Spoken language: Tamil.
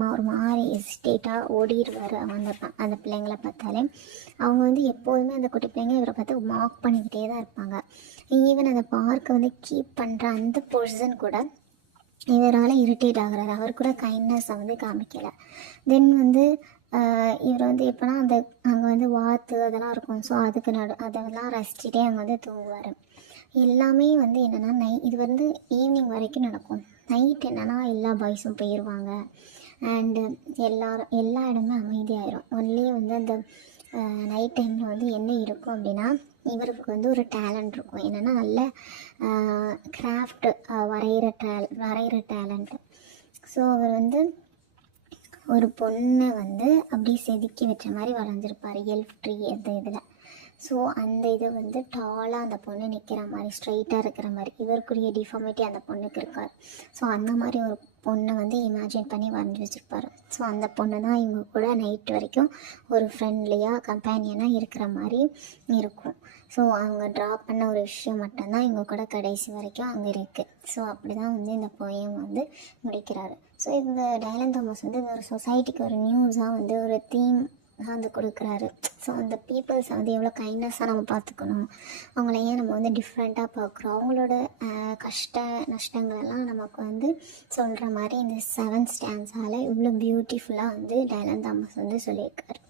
ஒரு மாதிரி எஸ்டேட்டாக ஓடிடுவார். அந்த பிள்ளைங்களை பார்த்தாலே அவங்க வந்து எப்போதுமே அந்த குட்டி பிள்ளைங்க இவரை பார்த்து மார்க் பண்ணிக்கிட்டே தான் இருப்பாங்க. ஈவன் அந்த பார்க்கை வந்து கீப் பண்ணுற அந்த பர்சன் கூட இவரால் இரிட்டேட் ஆகுறாரு. அவர் கூட கைண்ட்னஸை வந்து காமிக்கலை. தென் வந்து இவர் வந்து எப்போனா அந்த அங்கே வந்து வாத்து அதெல்லாம் இருக்கும். ஸோ அதுக்கு அதெல்லாம் ரசிச்சுட்டே அங்கே வந்து தூங்குவார். எல்லாமே வந்து என்னென்னா இது வந்து ஈவினிங் வரைக்கும் நடக்கும். நைட் என்னென்னா எல்லா பாய்ஸும் போயிடுவாங்க. அண்டு எல்லா இடமே அமைதியாயிரும். ஒன்லி வந்து அந்த நைட் டைமில் வந்து என்ன இருக்கும் அப்படின்னா, இவருக்கு வந்து ஒரு டேலண்ட் இருக்கும். என்னென்னா நல்ல கிராஃப்ட் வரைகிற டேலண்ட்டு. ஸோ அவர் வந்து ஒரு பொண்ணை வந்து அப்படியே செதுக்கி வச்ச மாதிரி வரைஞ்சிருப்பார் எல்ஃப் ட்ரீ அந்த இதில். ஸோ அந்த இது வந்து டாலாக அந்த பொண்ணு நிற்கிற மாதிரி ஸ்ட்ரைட்டாக இருக்கிற மாதிரி இவருக்குரிய டிஃபார்மிட்டி அந்த பொண்ணுக்கு இருக்கார். ஸோ அந்த மாதிரி ஒரு பொண்ணை வந்து இமேஜின் பண்ணி வரைஞ்சி வச்சுருப்பாரு. ஸோ அந்த பொண்ணு தான் இவங்க கூட நைட் வரைக்கும் ஒரு ஃப்ரெண்ட்லியாக கம்பேனியனாக இருக்கிற மாதிரி இருக்கும். ஸோ அவங்க ட்ரா பண்ண ஒரு விஷயம் மட்டும்தான் இவங்க கூட கடைசி வரைக்கும் அங்கே இருக்குது. ஸோ அப்படி தான் வந்து இந்த போயம் வந்து முடிக்கிறாரு. ஸோ இந்த டைலன் தாமஸ் வந்து இந்த ஒரு சொசைட்டிக்கு ஒரு நியூஸாக வந்து ஒரு தீம் வந்து கொடுக்குறாரு. ஸோ அந்த பீப்புள்ஸை வந்து எவ்வளோ கைண்ட்னஸாக நம்ம பார்த்துக்கணும், அவங்கள ஏன் நம்ம வந்து டிஃப்ரெண்ட்டாக பார்க்குறோம், அவங்களோட கஷ்ட நஷ்டங்களெல்லாம் நமக்கு வந்து சொல்கிற மாதிரி இந்த 7 ஸ்டான்ஸால் இவ்வளோ பியூட்டிஃபுல்லாக வந்து டைலன் தாமஸ் வந்து சொல்லியிருக்காரு.